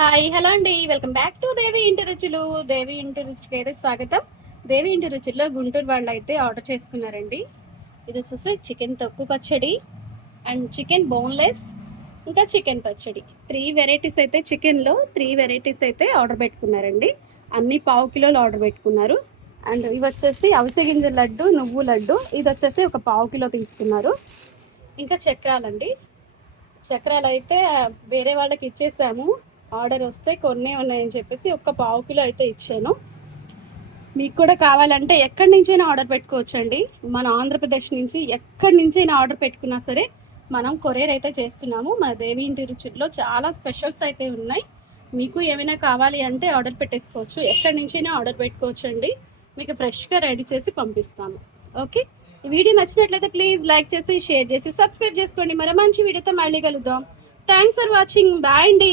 Hi hello అండి, welcome back to దేవి ఇంటి రుచులు. దేవి ఇంటి రుచులకి అయితే స్వాగతం. దేవి ఇంటి రుచుల్లో గుంటూరు వాళ్ళు అయితే ఆర్డర్ చేసుకున్నారండి. ఇది వచ్చేసి చికెన్ తొక్కు పచ్చడి అండ్ చికెన్ బోన్లెస్, ఇంకా చికెన్ పచ్చడి. 3 వెరైటీస్ అయితే చికెన్లో 3 వెరైటీస్ అయితే ఆర్డర్ పెట్టుకున్నారండి. అన్ని పావు కిలోలు ఆర్డర్ పెట్టుకున్నారు. అండ్ ఇవి వచ్చేసి అవిసె గింజ లడ్డు, నువ్వు లడ్డు, ఇది వచ్చేసి ఒక పావు కిలో తీసుకున్నారు. ఇంకా చక్రాలండి. చక్రాలు అయితే వేరే వాళ్ళకి ఇచ్చేసాము, ఆర్డర్ వస్తే కొన్నే ఉన్నాయని చెప్పేసి ఒక్క పావు కిలో అయితే ఇచ్చాను. మీకు కూడా కావాలంటే ఎక్కడి నుంచైనా ఆర్డర్ పెట్టుకోవచ్చండి. మన ఆంధ్రప్రదేశ్ నుంచి ఎక్కడి నుంచైనా ఆర్డర్ పెట్టుకున్నా సరే మనం కొరియర్ అయితే చేస్తున్నాము. మన దేవి ఇంటి రుచుల్లో చాలా స్పెషల్స్ అయితే ఉన్నాయి. మీకు ఏమైనా కావాలి అంటే ఆర్డర్ పెట్టేసుకోవచ్చు, ఎక్కడి నుంచైనా ఆర్డర్ పెట్టుకోవచ్చు అండి. మీకు ఫ్రెష్గా రెడీ చేసి పంపిస్తాము. ఓకే, ఈ వీడియో నచ్చినట్లయితే ప్లీజ్ లైక్ చేసి, షేర్ చేసి, సబ్స్క్రైబ్ చేసుకోండి. మరి మంచి వీడియోతో మళ్ళీ కలుద్దాం. Thanks for watching. బాయ్ అండి.